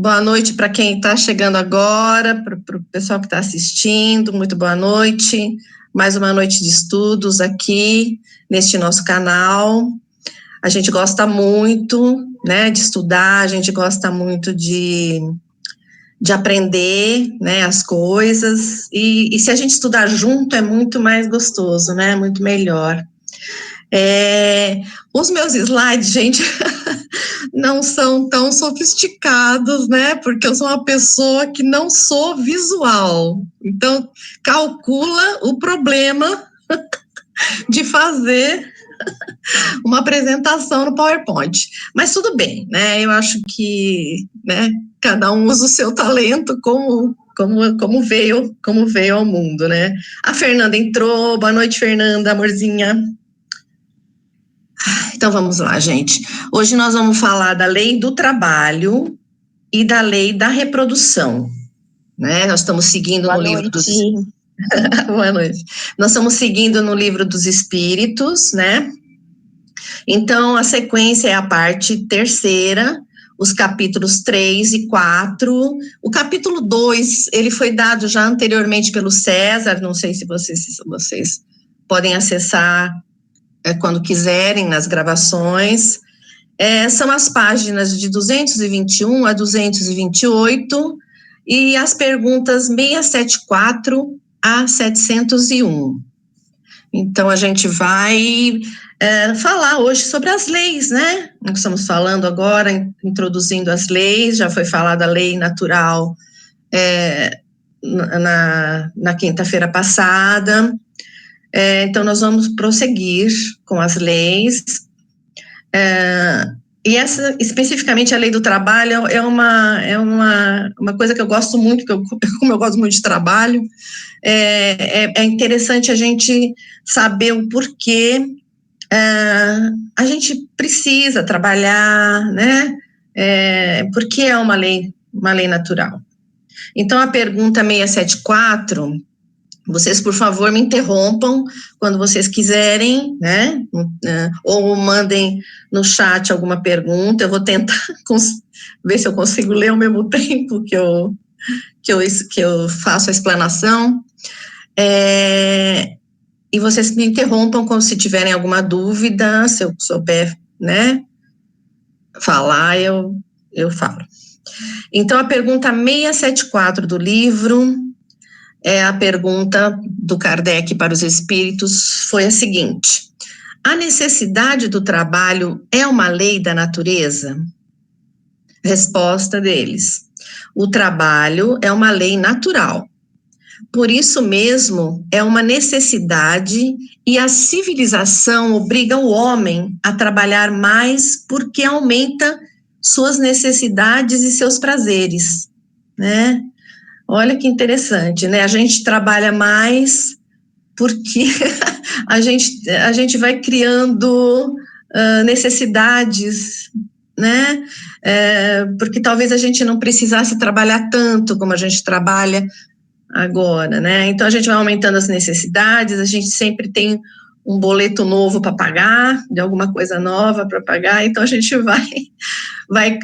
Boa noite para quem está chegando agora, para o pessoal que está assistindo, muito boa noite. Mais uma noite de estudos aqui neste nosso canal. A gente gosta muito, né, de estudar, a gente gosta muito de aprender, né, as coisas, e se a gente estudar junto é muito mais gostoso, né, muito melhor. Os meus slides, gente, não são tão sofisticados, né? Porque eu sou uma pessoa que não sou visual. Então, calcula o problema de fazer uma apresentação no PowerPoint. Mas tudo bem, né? Eu acho que, né, cada um usa o seu talento como veio ao mundo, né? A Fernanda entrou. Boa noite, Fernanda, amorzinha. Então vamos lá, gente. Hoje nós vamos falar da lei do trabalho e da lei da reprodução, né? Nós estamos seguindo no livro dos... Boa noite. Nós estamos seguindo no livro dos Espíritos, né? Então a sequência é a parte terceira, os capítulos 3 e 4. O capítulo 2, ele foi dado já anteriormente pelo César, não sei se vocês podem acessar quando quiserem, nas gravações. São as páginas de 221 a 228 e as perguntas 674 a 701. Então, a gente vai falar hoje sobre as leis, né? Nós estamos falando agora, introduzindo as leis, já foi falada a lei natural na quinta-feira passada. Então, nós vamos prosseguir com as leis. E essa, especificamente, a lei do trabalho é uma coisa que eu gosto muito, como eu gosto muito de trabalho, é interessante a gente saber o porquê a gente precisa trabalhar, né? Porque é uma lei natural. Então, a pergunta 674... Vocês, por favor, me interrompam quando vocês quiserem, né? Ou mandem no chat alguma pergunta. Eu vou tentar ver se eu consigo ler ao mesmo tempo que eu faço a explanação. E vocês me interrompam quando se tiverem alguma dúvida, se eu souber, né, falar, eu falo. Então, a pergunta 674 do livro... a pergunta do Kardec para os espíritos foi a seguinte: a necessidade do trabalho é uma lei da natureza? Resposta deles: o trabalho é uma lei natural. Por isso mesmo, é uma necessidade e a civilização obriga o homem a trabalhar mais porque aumenta suas necessidades e seus prazeres, né? Olha que interessante, né? A gente trabalha mais porque a gente vai criando necessidades, né? Porque talvez a gente não precisasse trabalhar tanto como a gente trabalha agora, né? Então a gente vai aumentando as necessidades, a gente sempre tem um boleto novo para pagar, de alguma coisa nova para pagar, então a gente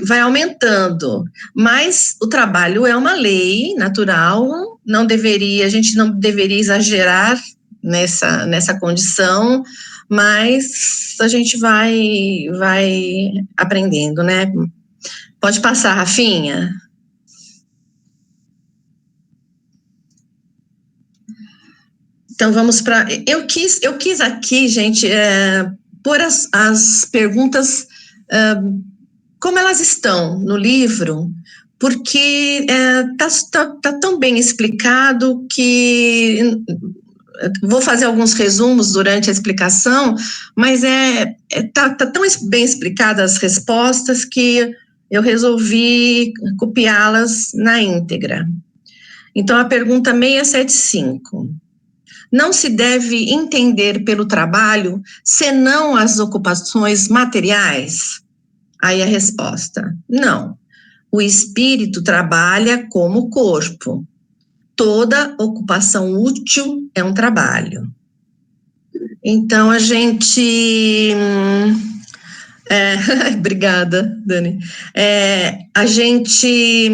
vai aumentando, mas o trabalho é uma lei natural, a gente não deveria exagerar nessa condição, mas a gente vai aprendendo, né? Pode passar, Rafinha. Então vamos para... Eu quis aqui, gente, pôr as perguntas como elas estão no livro, porque tá tão bem explicado que vou fazer alguns resumos durante a explicação, mas tá tão bem explicadas as respostas que eu resolvi copiá-las na íntegra. Então, a pergunta 675. Não se deve entender pelo trabalho senão as ocupações materiais? Aí a resposta: não. O espírito trabalha como o corpo. Toda ocupação útil é um trabalho. Então, a gente Obrigada, Dani. A gente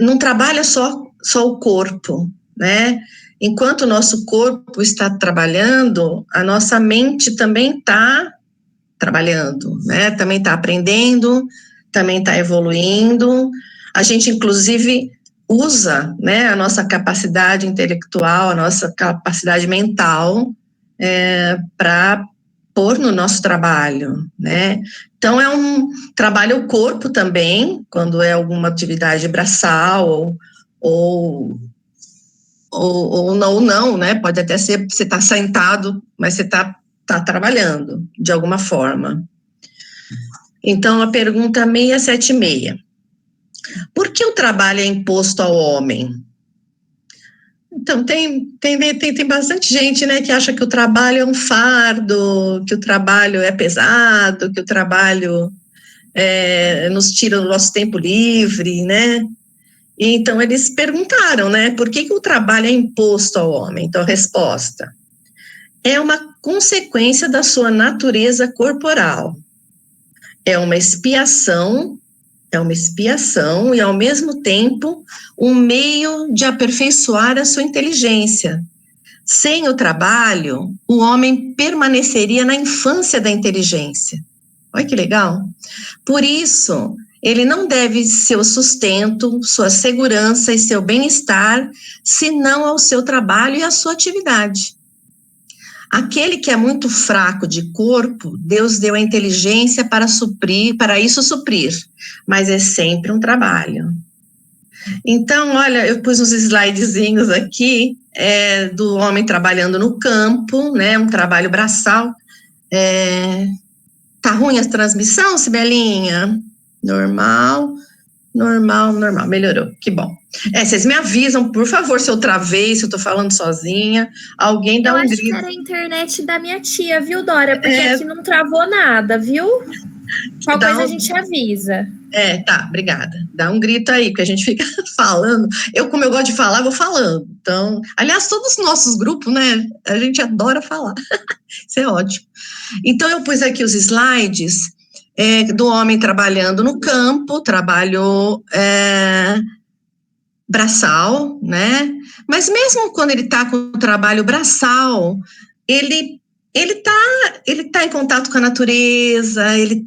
não trabalha só o corpo, né? Enquanto o nosso corpo está trabalhando, a nossa mente também está trabalhando, né? Também está aprendendo, também está evoluindo. A gente, inclusive, usa, né, a nossa capacidade intelectual, a nossa capacidade mental para pôr no nosso trabalho, né? Então, trabalha o corpo também, quando é alguma atividade braçal ou não, né? Pode até ser, você está sentado, mas você está trabalhando, de alguma forma. Então, a pergunta 676. Por que o trabalho é imposto ao homem? Então, tem bastante gente, né, que acha que o trabalho é um fardo, que o trabalho é pesado, que o trabalho nos tira o nosso tempo livre, né? E, então, eles perguntaram, né, por que o trabalho é imposto ao homem? Então, a resposta é uma consequência da sua natureza corporal. É uma expiação e, ao mesmo tempo, um meio de aperfeiçoar a sua inteligência. Sem o trabalho, o homem permaneceria na infância da inteligência. Olha que legal. Por isso, ele não deve seu sustento, sua segurança e seu bem-estar, senão ao seu trabalho e à sua atividade. Aquele que é muito fraco de corpo, Deus deu a inteligência para suprir, mas é sempre um trabalho. Então, olha, eu pus uns slidezinhos aqui do homem trabalhando no campo, né, um trabalho braçal. Tá ruim a transmissão, Sibelinha? Normal, melhorou, que bom. Vocês me avisam, por favor, se eu travei, se eu tô falando sozinha, alguém dá um grito. Eu acho que era a internet da minha tia, viu, Dória? Porque aqui não travou nada, viu? Qual coisa a gente avisa. Tá, obrigada. Dá um grito aí, porque a gente fica falando. Como eu gosto de falar, vou falando. Então, aliás, todos os nossos grupos, né, a gente adora falar. Isso é ótimo. Então, eu pus aqui os slides do homem trabalhando no campo, trabalho braçal, né? Mas mesmo quando ele está com o trabalho braçal, ele tá em contato com a natureza, ele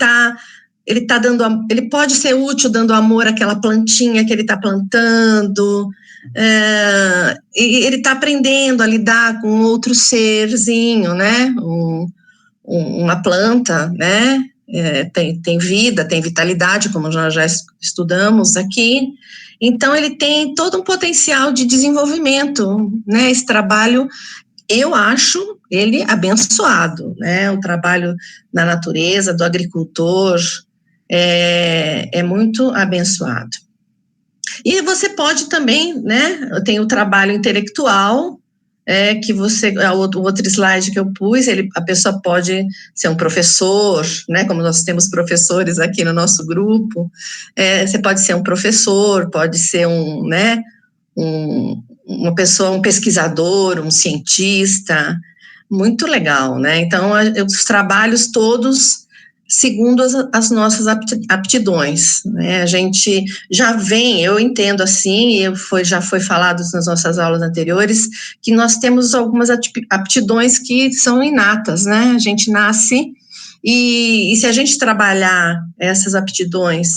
pode ser útil dando amor àquela plantinha que ele está plantando, e ele está aprendendo a lidar com outro serzinho, né? Uma planta, né? Tem vida, tem vitalidade, como nós já estudamos aqui. Então, ele tem todo um potencial de desenvolvimento, né? Esse trabalho, eu acho ele abençoado, né? O trabalho na natureza, do agricultor, é muito abençoado. E você pode também, né? Tem o trabalho intelectual, que o outro slide que eu pus, a pessoa pode ser um professor, né, como nós temos professores aqui no nosso grupo, você pode ser um professor, pode ser uma pessoa, um pesquisador, um cientista, muito legal, né, então os trabalhos todos segundo as nossas aptidões, né? A gente já eu entendo assim, já foi falado nas nossas aulas anteriores, que nós temos algumas aptidões que são inatas, né? A gente nasce e se a gente trabalhar essas aptidões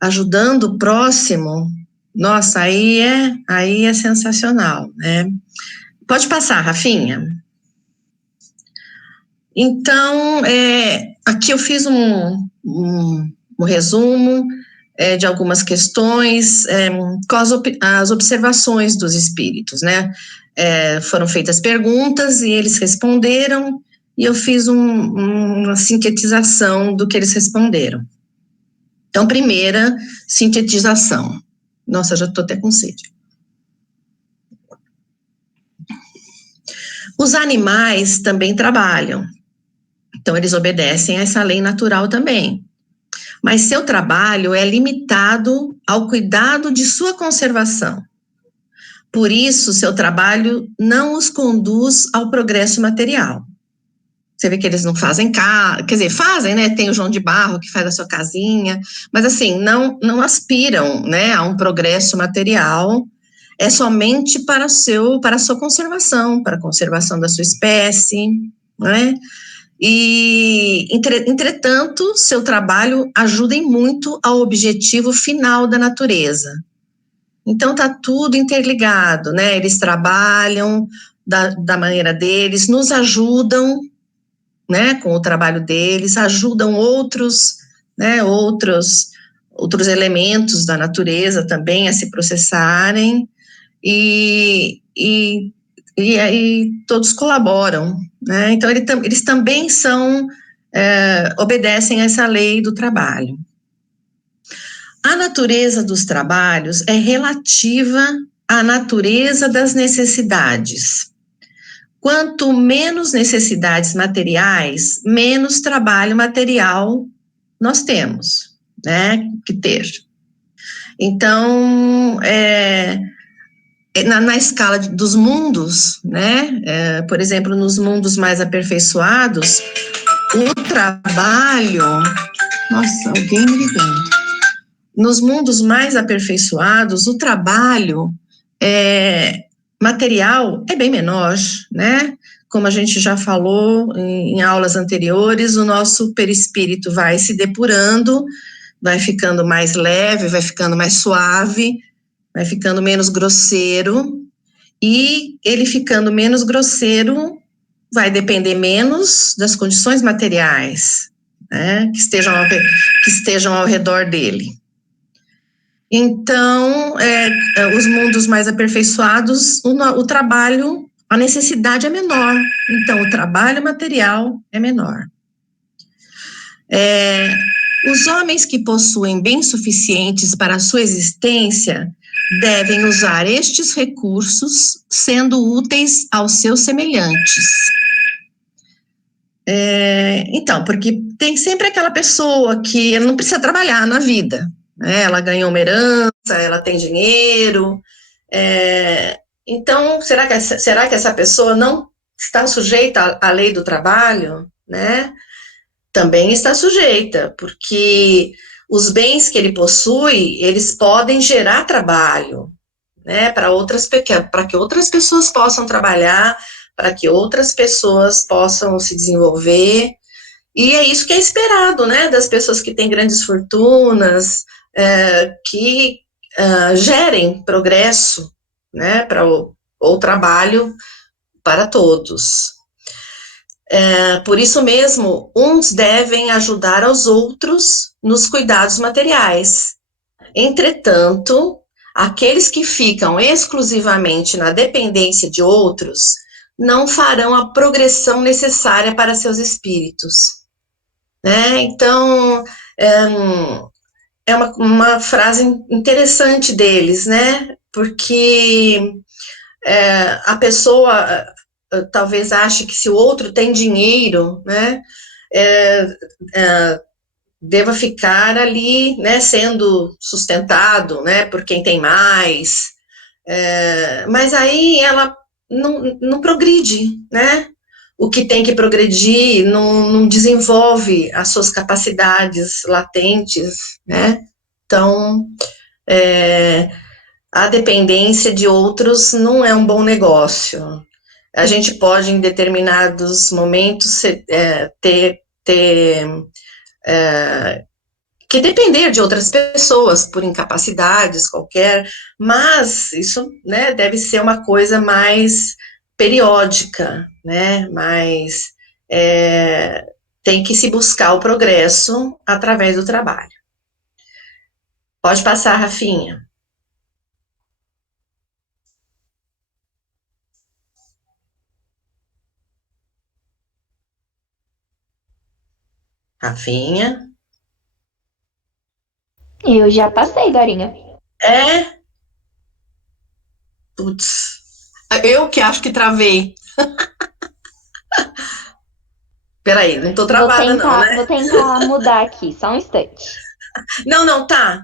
ajudando o próximo, nossa, aí é sensacional, né? Pode passar, Rafinha. Então, aqui eu fiz um resumo de algumas questões com as observações dos espíritos, né? Foram feitas perguntas e eles responderam, e eu fiz uma sintetização do que eles responderam. Então, primeira sintetização. Nossa, já estou até com sede. Os animais também trabalham. Então, eles obedecem a essa lei natural também. Mas seu trabalho é limitado ao cuidado de sua conservação. Por isso, seu trabalho não os conduz ao progresso material. Você vê que eles não fazem casa, quer dizer, fazem, né? Tem o João de Barro que faz a sua casinha, mas assim, não aspiram, né, a um progresso material, é somente para a sua conservação, para a conservação da sua espécie, né? E, entretanto, seu trabalho ajuda muito ao objetivo final da natureza. Então, está tudo interligado, né? Eles trabalham da maneira deles, nos ajudam, né, com o trabalho deles, ajudam outros, né, outros elementos da natureza também a se processarem, e aí todos colaboram, né? Então eles também obedecem a essa lei do trabalho. A natureza dos trabalhos é relativa à natureza das necessidades. Quanto menos necessidades materiais, menos trabalho material nós temos, né, que ter. Então, na escala dos mundos, né, por exemplo, nos mundos mais aperfeiçoados, o trabalho... Nossa, alguém me ligando. Nos mundos mais aperfeiçoados, o trabalho material é bem menor, né? Como a gente já falou em aulas anteriores, o nosso perispírito vai se depurando, vai ficando mais leve, vai ficando mais suave, vai ficando menos grosseiro, e ele ficando menos grosseiro vai depender menos das condições materiais, né, que estejam ao redor dele. Então, os mundos mais aperfeiçoados, o trabalho, a necessidade é menor. Então, o trabalho material é menor. Os homens que possuem bens suficientes para a sua existência devem usar estes recursos, sendo úteis aos seus semelhantes. Então, porque tem sempre aquela pessoa que não precisa trabalhar na vida, né? Ela ganhou uma herança, ela tem dinheiro, então, será que essa pessoa não está sujeita à lei do trabalho, né? Também está sujeita, porque os bens que ele possui, eles podem gerar trabalho, né, para que outras pessoas possam trabalhar, para que outras pessoas possam se desenvolver, e é isso que é esperado, né, das pessoas que têm grandes fortunas, que gerem progresso, né, para o trabalho para todos. Por isso mesmo, uns devem ajudar aos outros nos cuidados materiais. Entretanto, aqueles que ficam exclusivamente na dependência de outros não farão a progressão necessária para seus espíritos, né? Então, é uma frase interessante deles, né? Porque a pessoa talvez ache que se o outro tem dinheiro, né, deva ficar ali, né, sendo sustentado, né, por quem tem mais, mas aí ela não progride, né, o que tem que progredir não desenvolve as suas capacidades latentes, né, então, a dependência de outros não é um bom negócio. A gente pode, em determinados momentos, que depender de outras pessoas por incapacidades qualquer, mas isso, né, deve ser uma coisa mais periódica, né, mas tem que se buscar o progresso através do trabalho. Pode passar, Rafinha. Rafinha? Eu já passei, Dorinha. Putz, eu que acho que travei. Peraí, não tô travada não, né? Vou tentar mudar aqui, só um instante. Não, tá.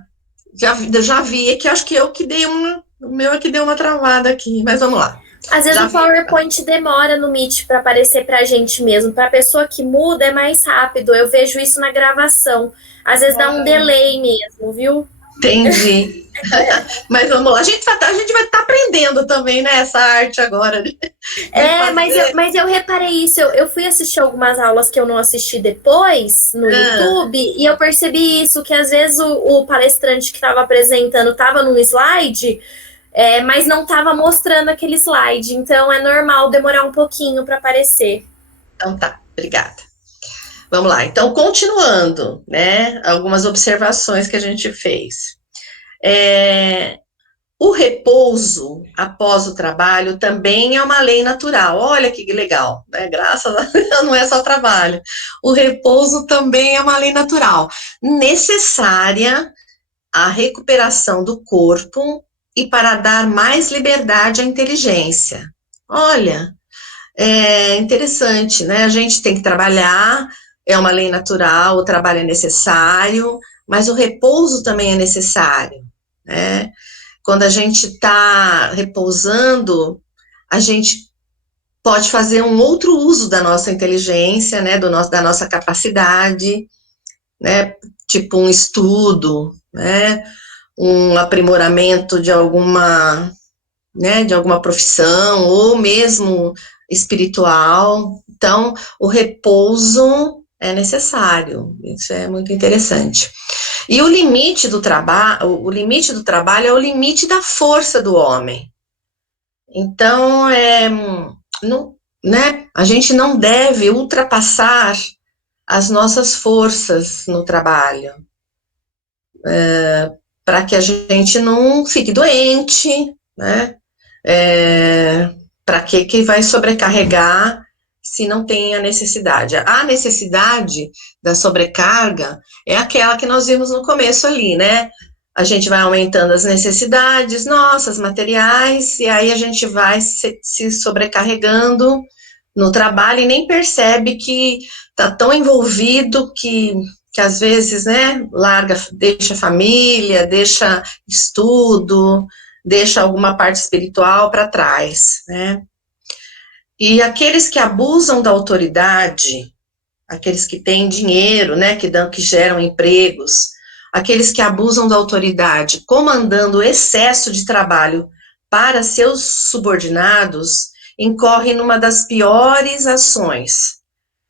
Já vi, é que acho que eu que dei o meu é que deu uma travada aqui, mas vamos lá. Às vezes o PowerPoint demora no Meet para aparecer para a gente mesmo. Para a pessoa que muda é mais rápido. Eu vejo isso na gravação. Às vezes dá um delay mesmo, viu? Entendi. Mas vamos lá, a gente vai estar aprendendo também, né, essa arte agora. Mas eu reparei isso. Eu fui assistir algumas aulas que eu não assisti depois no YouTube e eu percebi isso, que às vezes o palestrante que estava apresentando estava num slide, mas não estava mostrando aquele slide. Então é normal demorar um pouquinho para aparecer. Então tá, obrigada. Vamos lá, então continuando, né, algumas observações que a gente fez. O repouso após o trabalho também é uma lei natural. Olha que legal, né? Graças a Deus, não é só trabalho. O repouso também é uma lei natural, necessária à recuperação do corpo e para dar mais liberdade à inteligência. Olha, é interessante, né? A gente tem que trabalhar, é uma lei natural, o trabalho é necessário, mas o repouso também é necessário, né? Quando a gente está repousando, a gente pode fazer um outro uso da nossa inteligência, né, da nossa capacidade, né, tipo um estudo, né, um aprimoramento de alguma, né, de alguma profissão, ou mesmo espiritual. Então, o repouso é necessário, isso é muito interessante. E o limite do trabalho é o limite da força do homem. Então, a gente não deve ultrapassar as nossas forças no trabalho, para que a gente não fique doente, né? Para que vai sobrecarregar se não tem a necessidade? A necessidade da sobrecarga é aquela que nós vimos no começo ali, né? A gente vai aumentando as necessidades nossas, materiais, e aí a gente vai se sobrecarregando no trabalho e nem percebe que está tão envolvido que às vezes, né, deixa família, deixa estudo, deixa alguma parte espiritual para trás, né? E aqueles que abusam da autoridade, aqueles que têm dinheiro, né, que geram empregos, aqueles que abusam da autoridade, comandando excesso de trabalho para seus subordinados, incorrem numa das piores ações,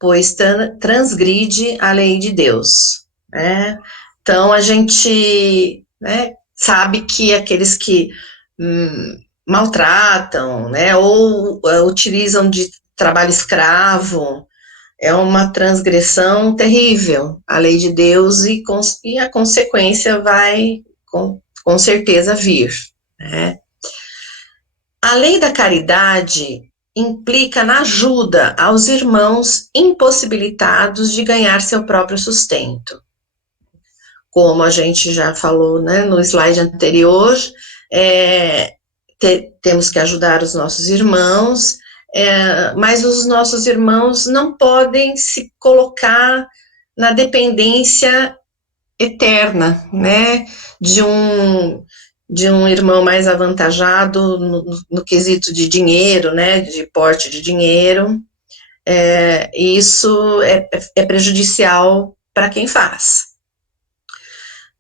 pois transgride a lei de Deus, né? Então, a gente, né, sabe que aqueles que maltratam, né, ou utilizam de trabalho escravo, é uma transgressão terrível à lei de Deus e a consequência vai com certeza vir, né? A lei da caridade implica na ajuda aos irmãos impossibilitados de ganhar seu próprio sustento. Como a gente já falou, né, no slide anterior, temos que ajudar os nossos irmãos, mas os nossos irmãos não podem se colocar na dependência eterna, né, de um irmão mais avantajado no quesito de dinheiro, né, de porte de dinheiro, e isso é prejudicial para quem faz.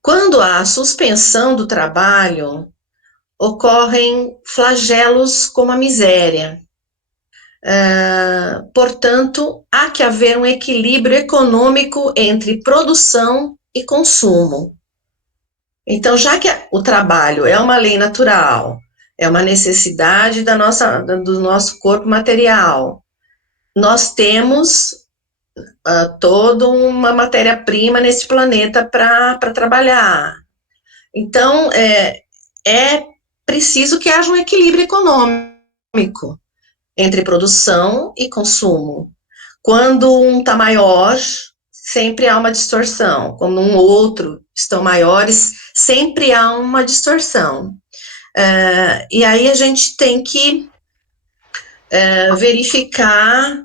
Quando há suspensão do trabalho, ocorrem flagelos como a miséria. Portanto, há que haver um equilíbrio econômico entre produção e consumo. Então, já que o trabalho é uma lei natural, é uma necessidade do nosso corpo material, nós temos toda uma matéria-prima nesse planeta para trabalhar. Então, é preciso que haja um equilíbrio econômico entre produção e consumo. Quando um está maior, sempre há uma distorção. Quando um outro estão maiores, sempre há uma distorção. E aí a gente tem que verificar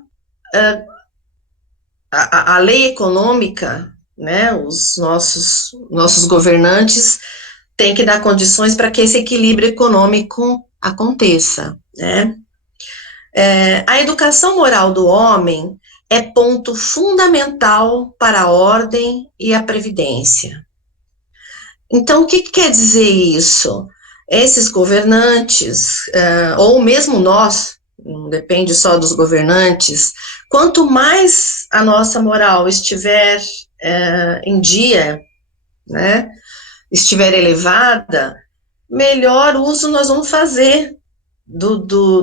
a lei econômica, né? Os nossos governantes têm que dar condições para que esse equilíbrio econômico aconteça, né? A educação moral do homem é ponto fundamental para a ordem e a previdência. Então, o que quer dizer isso? Esses governantes, ou mesmo nós, não depende só dos governantes, quanto mais a nossa moral estiver em dia, né, estiver elevada, melhor uso nós vamos fazer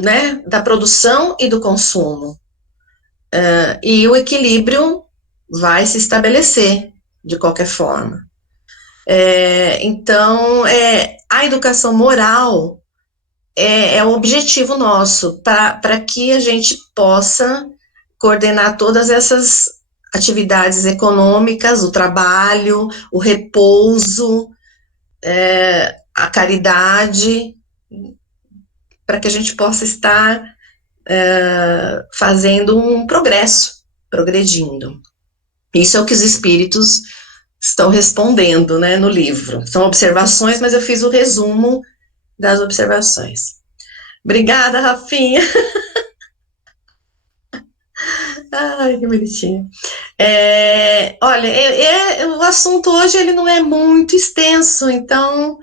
né, da produção e do consumo. E o equilíbrio vai se estabelecer de qualquer forma. Então, a educação moral é o objetivo nosso, para que a gente possa coordenar todas essas atividades econômicas, o trabalho, o repouso, a caridade, para que a gente possa estar fazendo um progredindo. Isso é o que os espíritos estão respondendo, né, no livro. São observações, mas eu fiz o resumo das observações. Obrigada, Rafinha. Ai, que bonitinho. Olha, o assunto hoje ele não é muito extenso, então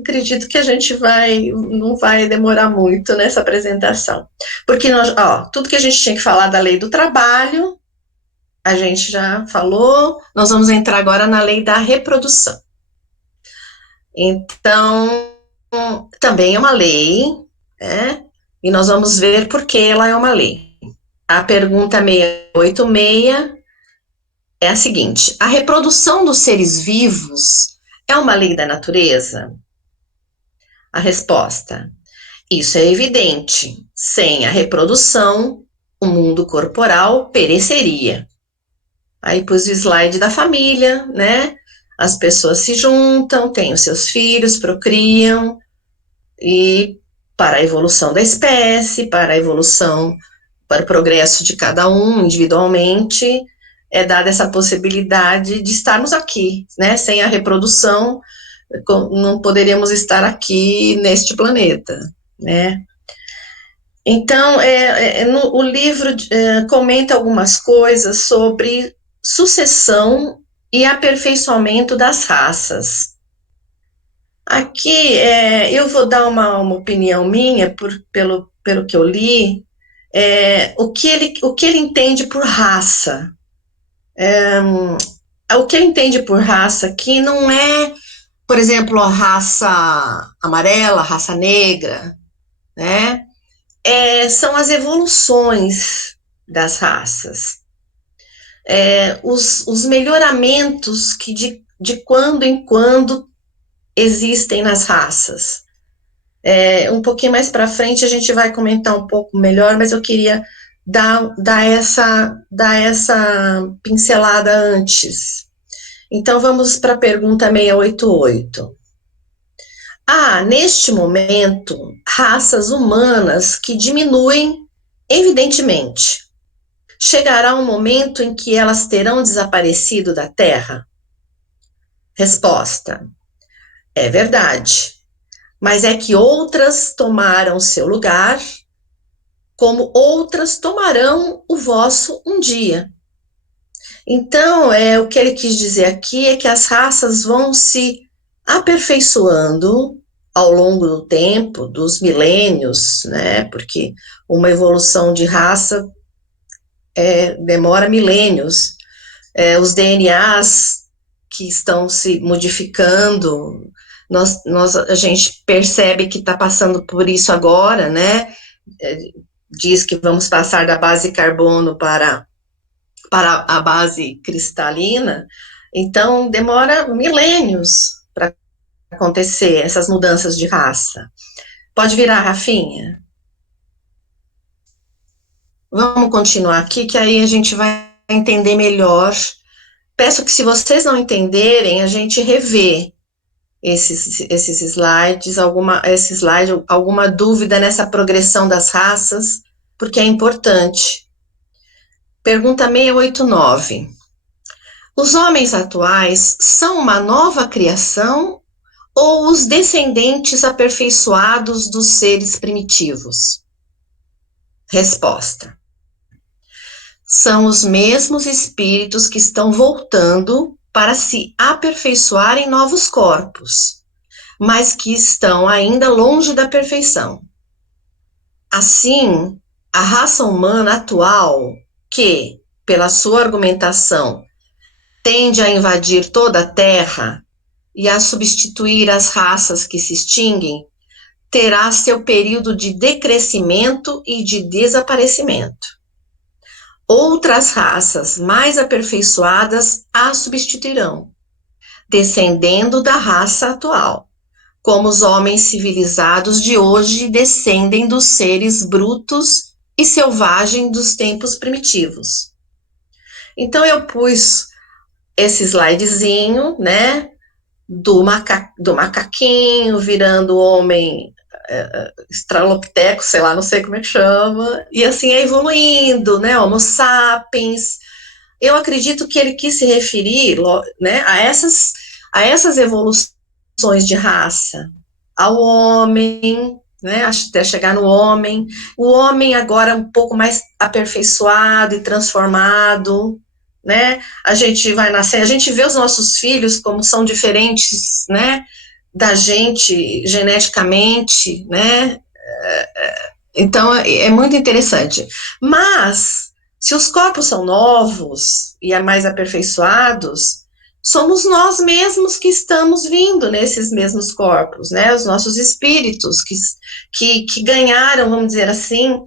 acredito que a gente não vai demorar muito nessa apresentação. Porque tudo que a gente tinha que falar da lei do trabalho, a gente já falou, nós vamos entrar agora na lei da reprodução. Então, também é uma lei, né? E nós vamos ver por que ela é uma lei. A pergunta 686 é a seguinte: a reprodução dos seres vivos é uma lei da natureza? A resposta: isso é evidente. Sem a reprodução, o mundo corporal pereceria. Aí pus o slide da família, né? As pessoas se juntam, têm os seus filhos, procriam, e para a evolução da espécie, para o progresso de cada um individualmente, é dada essa possibilidade de estarmos aqui, né? Sem a reprodução, não poderíamos estar aqui neste planeta, né? Então, o livro comenta algumas coisas sobre sucessão e aperfeiçoamento das raças. Aqui, eu vou dar uma opinião minha, pelo que eu li, o que ele entende por raça. O que ele entende por raça aqui não é, por exemplo, a raça amarela, a raça negra, né? São as evoluções das raças. Os melhoramentos que de quando em quando existem nas raças. Um pouquinho mais para frente a gente vai comentar um pouco melhor, mas eu queria dar essa pincelada antes. Então vamos para a pergunta 688. Neste momento, raças humanas que diminuem, evidentemente. Chegará um momento em que elas terão desaparecido da Terra? Resposta: é verdade, mas é que outras tomaram seu lugar, como outras tomarão o vosso um dia. Então, o que ele quis dizer aqui é que as raças vão se aperfeiçoando ao longo do tempo, dos milênios, né? Porque uma evolução de raça demora milênios. Os DNAs que estão se modificando, a gente percebe que está passando por isso agora, né? Diz que vamos passar da base carbono para a base cristalina, então demora milênios para acontecer essas mudanças de raça. Pode virar, Rafinha? Vamos continuar aqui, que aí a gente vai entender melhor. Peço que, se vocês não entenderem, a gente revê esses slides, alguma dúvida nessa progressão das raças, porque é importante. Pergunta 689. Os homens atuais são uma nova criação ou os descendentes aperfeiçoados dos seres primitivos? Resposta: são os mesmos espíritos que estão voltando para se aperfeiçoar em novos corpos, mas que estão ainda longe da perfeição. Assim, a raça humana atual, que, pela sua argumentação, tende a invadir toda a Terra e a substituir as raças que se extinguem, terá seu período de decrescimento e de desaparecimento. Outras raças mais aperfeiçoadas a substituirão, descendendo da raça atual, como os homens civilizados de hoje descendem dos seres brutos e selvagens dos tempos primitivos. Então, eu pus esse slidezinho, né, do macaquinho virando homem estralopiteco, sei lá, não sei como é que chama, e assim é evoluindo, né, Homo sapiens. Eu acredito que ele quis se referir, né, a essas evoluções de raça, ao homem, né, até chegar no homem, o homem agora um pouco mais aperfeiçoado e transformado, né, a gente vai nascer, a gente vê os nossos filhos como são diferentes, né, da gente geneticamente, né, então é muito interessante, mas se os corpos são novos e mais aperfeiçoados, somos nós mesmos que estamos vindo nesses mesmos corpos, né? Os nossos espíritos que ganharam, vamos dizer assim,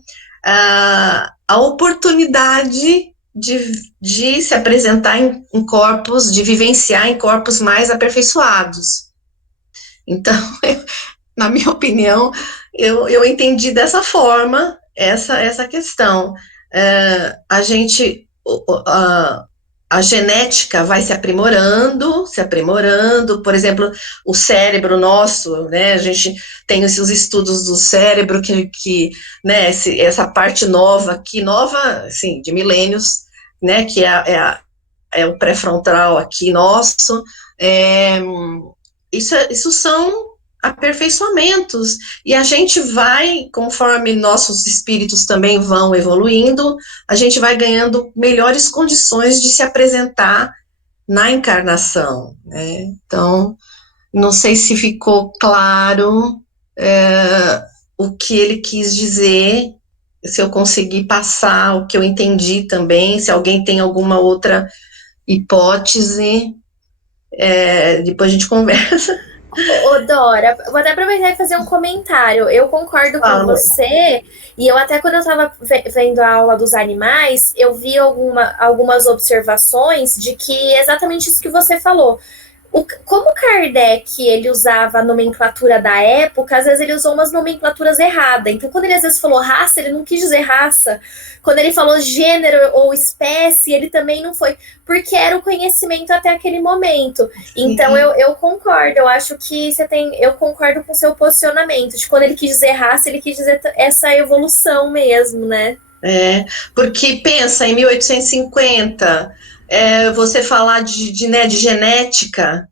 a oportunidade de se apresentar em corpos, de vivenciar em corpos mais aperfeiçoados. Então, na minha opinião, eu entendi dessa forma essa questão. A genética vai se aprimorando, por exemplo, o cérebro nosso, né, a gente tem os estudos do cérebro que né, essa parte nova aqui, assim, de milênios, né, que é o pré-frontal aqui nosso, isso são aperfeiçoamentos, e a gente vai, conforme nossos espíritos também vão evoluindo, a gente vai ganhando melhores condições de se apresentar na encarnação, né? Então, não sei se ficou claro o que ele quis dizer, se eu consegui passar o que eu entendi também, se alguém tem alguma outra hipótese, depois a gente conversa. Ô, Dora, vou até aproveitar e fazer um comentário. Eu concordo com você, e eu até quando eu estava vendo a aula dos animais, eu vi algumas observações de que exatamente isso que você falou. Como Kardec ele usava a nomenclatura da época, às vezes ele usou umas nomenclaturas erradas. Então, quando ele às vezes falou raça, ele não quis dizer raça. Quando ele falou gênero ou espécie, ele também não foi, porque era o conhecimento até aquele momento. Então, eu concordo. Eu acho que eu concordo com o seu posicionamento. De quando ele quis dizer raça, ele quis dizer essa evolução mesmo, né? Porque pensa em 1850. Você falar de genética,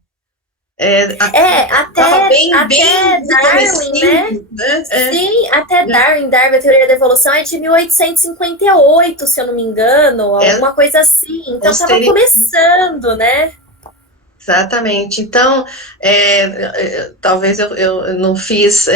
até bem Darwin, né? Sim, até Darwin, a teoria da evolução é de 1858, se eu não me engano, alguma coisa assim. Então estava começando, né? Exatamente. Então, talvez eu não fiz.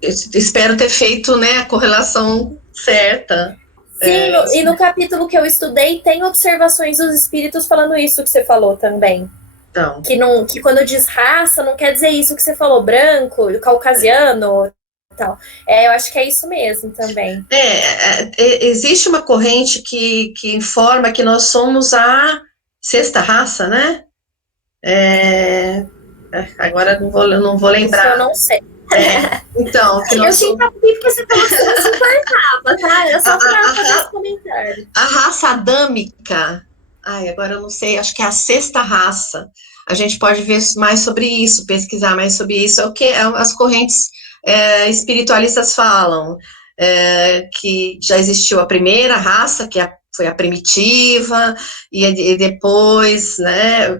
Espero ter feito, né, a correlação certa. Sim, e no capítulo que eu estudei tem observações dos espíritos falando isso que você falou também. Então. Que quando diz raça, não quer dizer isso que você falou, branco, caucasiano e tal. Eu acho que é isso mesmo também. Existe uma corrente que informa que nós somos a sexta raça, né? Agora não vou lembrar. Isso eu não sei. Então, eu sinto porque você falou que você não se importava, tá? Eu só para fazer esse comentário. A raça adâmica, agora eu não sei, acho que é a sexta raça. A gente pode ver mais sobre isso, pesquisar mais sobre isso. É o que as correntes espiritualistas falam, que já existiu a primeira raça, que foi a primitiva, e depois, né,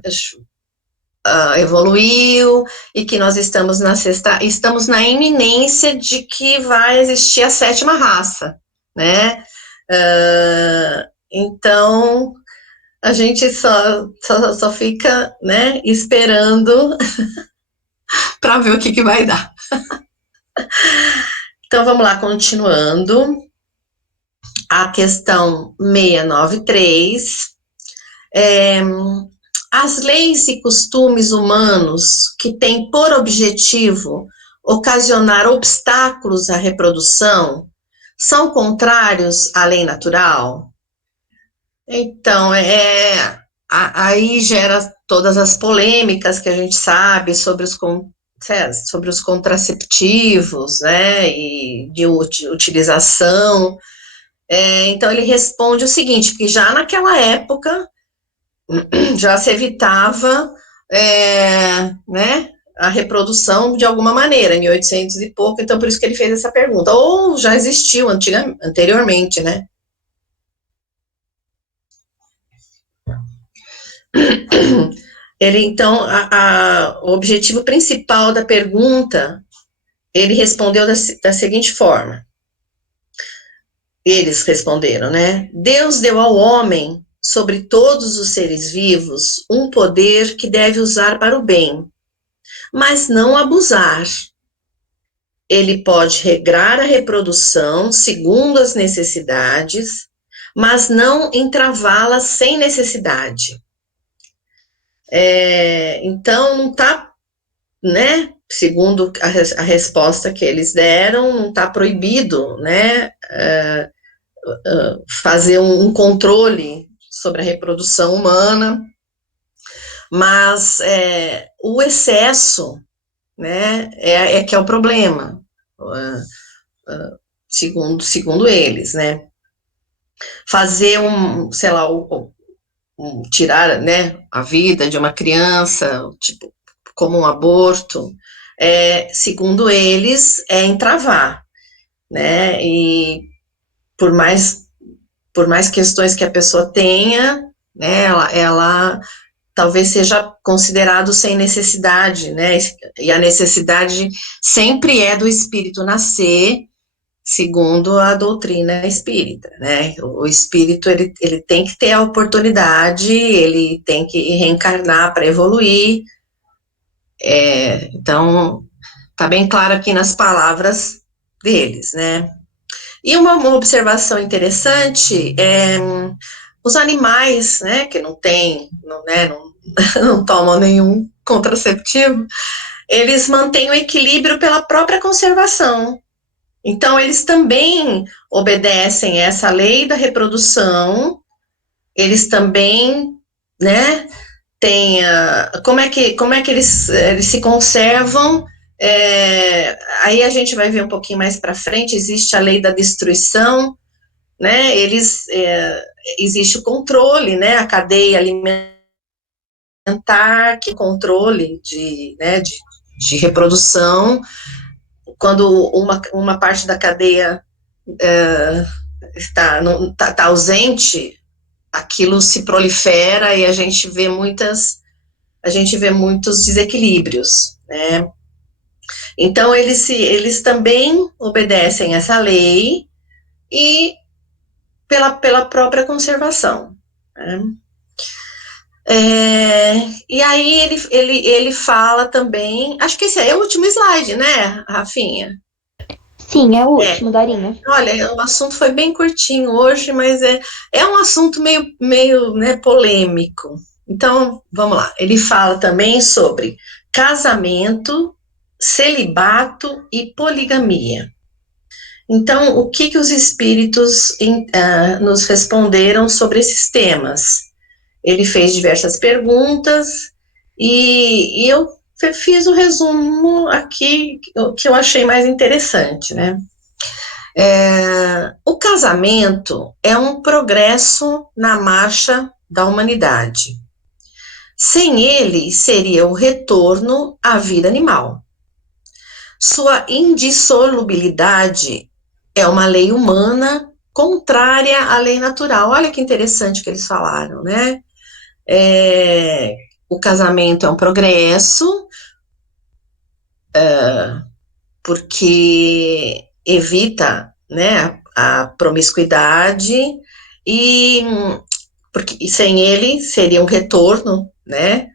evoluiu e que nós estamos na iminência de que vai existir a 7ª raça, né? Então, a gente só fica, né, esperando para ver o que vai dar. Então, vamos lá, continuando. A questão 693. As leis e costumes humanos que têm por objetivo ocasionar obstáculos à reprodução são contrários à lei natural? Então, aí gera todas as polêmicas que a gente sabe sobre os contraceptivos, né, e de utilização. Então, ele responde o seguinte, que já naquela época já se evitava, né, a reprodução de alguma maneira, em 1800 e pouco, então por isso que ele fez essa pergunta, ou já existiu anteriormente, né. Ele, então, o objetivo principal da pergunta, ele respondeu da seguinte forma, eles responderam, né, Deus deu ao homem, sobre todos os seres vivos, um poder que deve usar para o bem, mas não abusar. Ele pode regrar a reprodução segundo as necessidades, mas não entravá-la sem necessidade. Então, não está, né, segundo a resposta que eles deram, não está proibido, né, fazer um controle sobre a reprodução humana, mas o excesso, né, que é o problema, segundo eles, né, fazer sei lá, tirar, né, a vida de uma criança, tipo, como um aborto, segundo eles, entravar, né, e por mais questões que a pessoa tenha, né, ela talvez seja considerado sem necessidade, né, e a necessidade sempre é do espírito nascer, segundo a doutrina espírita, né, o espírito, ele tem que ter a oportunidade, ele tem que reencarnar para evoluir, então, tá bem claro aqui nas palavras deles, né. E uma observação interessante os animais, né, que não tomam nenhum contraceptivo, eles mantêm o equilíbrio pela própria conservação. Então, eles também obedecem essa lei da reprodução, eles também, né, como é que eles se conservam. Aí a gente vai ver um pouquinho mais para frente, existe a lei da destruição, né, existe o controle, né, a cadeia alimentar, que é o controle de reprodução, quando uma parte da cadeia está ausente, aquilo se prolifera e a gente vê muitos desequilíbrios, né. Então, eles também obedecem essa lei e pela própria conservação, né. E aí ele fala também, acho que esse aí é o último slide, né, Rafinha? Sim, é o último, Dorinha. Olha, o assunto foi bem curtinho hoje, mas é um assunto meio né, polêmico. Então, vamos lá. Ele fala também sobre casamento, celibato e poligamia. Então, o que os espíritos nos responderam sobre esses temas? Ele fez diversas perguntas e eu fiz o resumo aqui que eu achei mais interessante, né? O casamento é um progresso na marcha da humanidade. Sem ele, seria o retorno à vida animal. Sua indissolubilidade é uma lei humana contrária à lei natural. Olha que interessante que eles falaram, né? o casamento é um progresso, porque evita, né, a promiscuidade, e porque sem ele seria um retorno, né,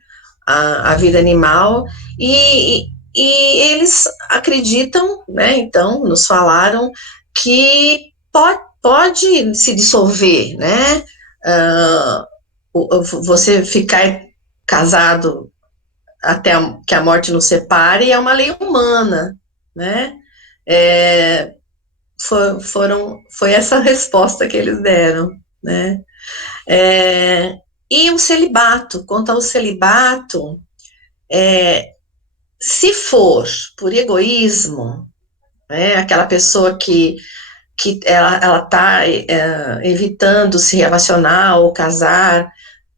à vida animal, e eles acreditam, né, então, nos falaram que pode se dissolver, né, você ficar casado até que a morte nos separe é uma lei humana, né, foi essa a resposta que eles deram, né, e o celibato, quanto ao celibato, se for por egoísmo, né, aquela pessoa que ela está evitando se relacionar ou casar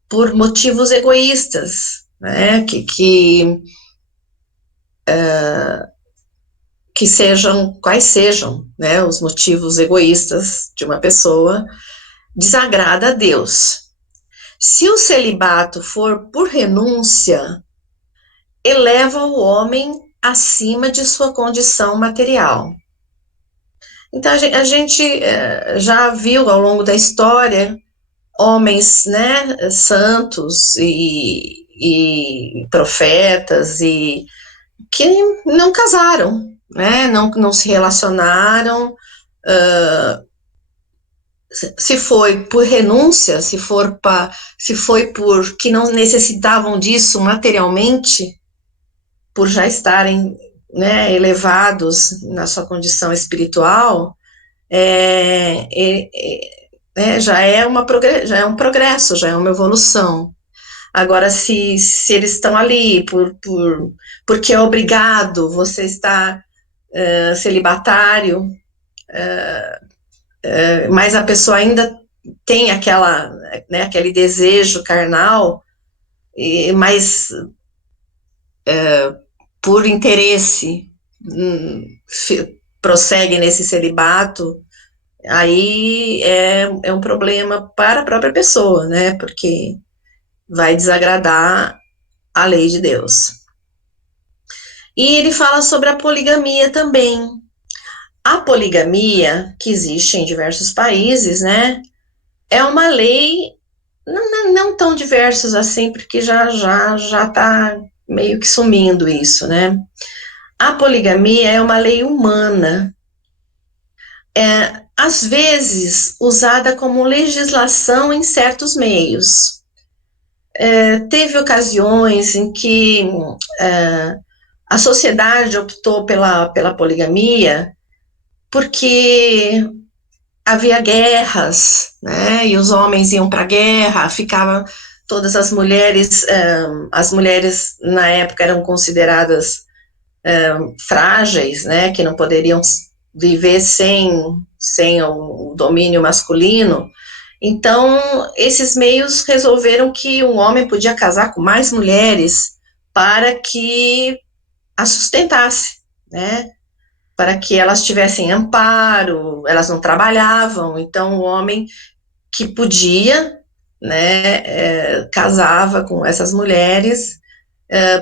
por motivos egoístas, né, que sejam, quais sejam, né, os motivos egoístas de uma pessoa, desagrada a Deus. Se o celibato for por renúncia, eleva o homem acima de sua condição material. Então, a gente já viu ao longo da história homens, né, santos e profetas e que não casaram, né, não se relacionaram, se foi por renúncia, se foi por que não necessitavam disso materialmente, por já estarem, né, elevados na sua condição espiritual, já é um progresso, já é uma evolução. Agora, se eles estão ali porque é obrigado, você está celibatário, mas a pessoa ainda tem aquele desejo carnal, mas por interesse prossegue nesse celibato, aí é um problema para a própria pessoa, né, porque vai desagradar a lei de Deus. E ele fala sobre a poligamia também. A poligamia, que existe em diversos países, né, é uma lei não tão diversos assim, porque já está meio que sumindo isso, né. A poligamia é uma lei humana, às vezes usada como legislação em certos meios. Teve ocasiões em que a sociedade optou pela poligamia porque havia guerras, né, e os homens iam para a guerra, ficavam todas as mulheres na época eram consideradas frágeis, né, que não poderiam viver sem o domínio masculino. Então, esses meios resolveram que um homem podia casar com mais mulheres para que a sustentasse, né, para que elas tivessem amparo, elas não trabalhavam, então o homem que podia, né, casava com essas mulheres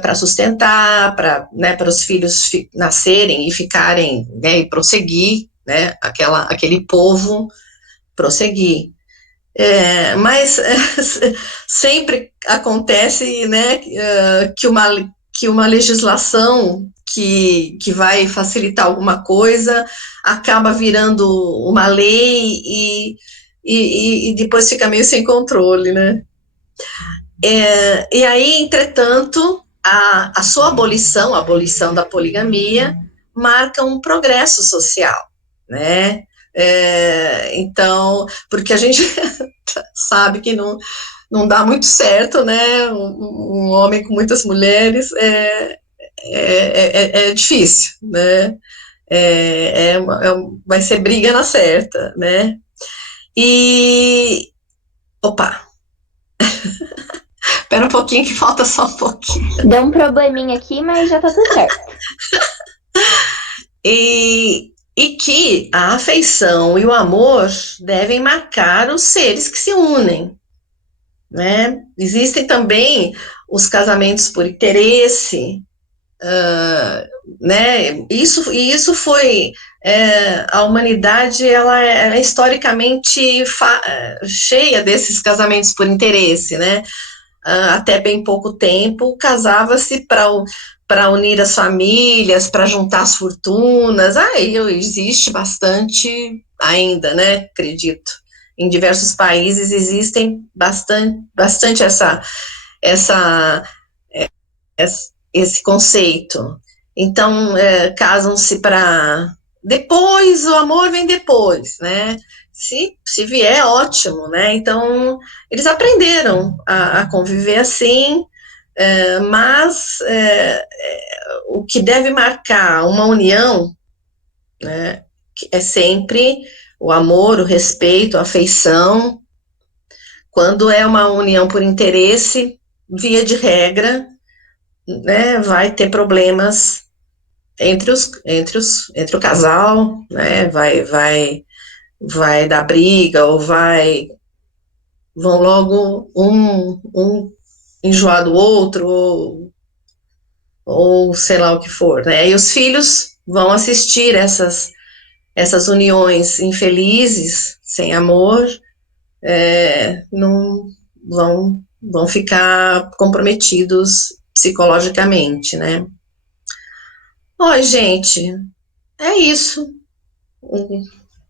para sustentar, para os filhos nascerem e ficarem, né, e prosseguir, né, aquele povo prosseguir. Mas sempre acontece, né, que uma legislação que vai facilitar alguma coisa acaba virando uma lei e depois fica meio sem controle, né? E aí, entretanto, a sua abolição, a abolição da poligamia, marca um progresso social, né? Então, porque a gente sabe que não dá muito certo, né? Um homem com muitas mulheres é difícil, né? Vai ser briga na certa, né? Opa! Espera um pouquinho que falta só um pouquinho. Deu um probleminha aqui, mas já tá tudo certo. E que a afeição e o amor devem marcar os seres que se unem, né? Existem também os casamentos por interesse, né? Isso foi a humanidade, ela é historicamente cheia desses casamentos por interesse, né? Até bem pouco tempo casava-se para unir as famílias, para juntar as fortunas. Existe bastante ainda, né? Acredito. Em diversos países existem bastante esse conceito. Então, casam-se para depois, o amor vem depois, né? Se vier, ótimo, né? Então, eles aprenderam a conviver assim, mas o que deve marcar uma união, né, é sempre o amor, o respeito, a afeição. Quando é uma união por interesse, via de regra, né, vai ter problemas entre o casal, né, vai dar briga, ou vão logo um enjoar do outro, ou sei lá o que for, né, e os filhos vão assistir essas uniões infelizes, sem amor, não vão ficar comprometidos psicologicamente, né. Gente, é isso.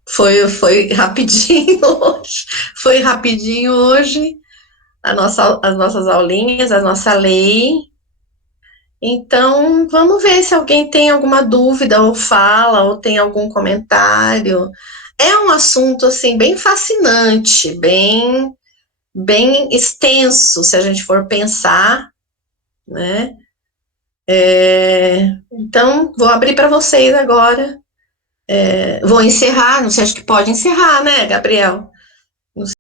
Foi rapidinho hoje. Foi rapidinho hoje as nossas aulinhas, a nossa lei. Então, vamos ver se alguém tem alguma dúvida, ou fala, ou tem algum comentário. É um assunto, assim, bem fascinante, bem extenso, se a gente for pensar, né? Então, vou abrir para vocês agora. Vou encerrar, não sei, acho que pode encerrar, né, Gabriel?